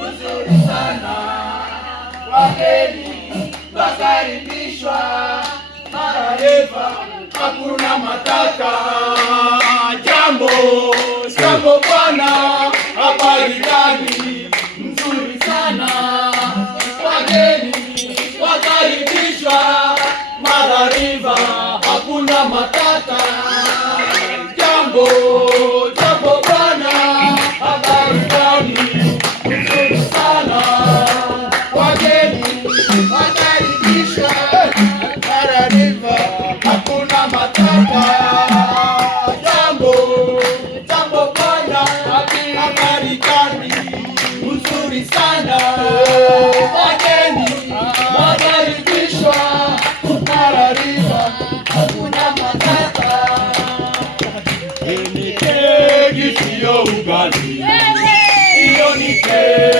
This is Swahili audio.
Nzuri sana, wageni wakaribishwa, marahaba, hakuna matata. Jambo jambo bwana, habari gani? Nzuri sana, wageni wakaribishwa, marahaba, hakuna matata. Jambo jambo bwana, habari gani? Nzuri sana, wageni wakaribishwa, marahaba, hakuna matata. Jambo jambo bwana, habari gani? Nzuri sana, wageni wakaribishwa, marahaba, hakuna matata. Ni keki sio ugali.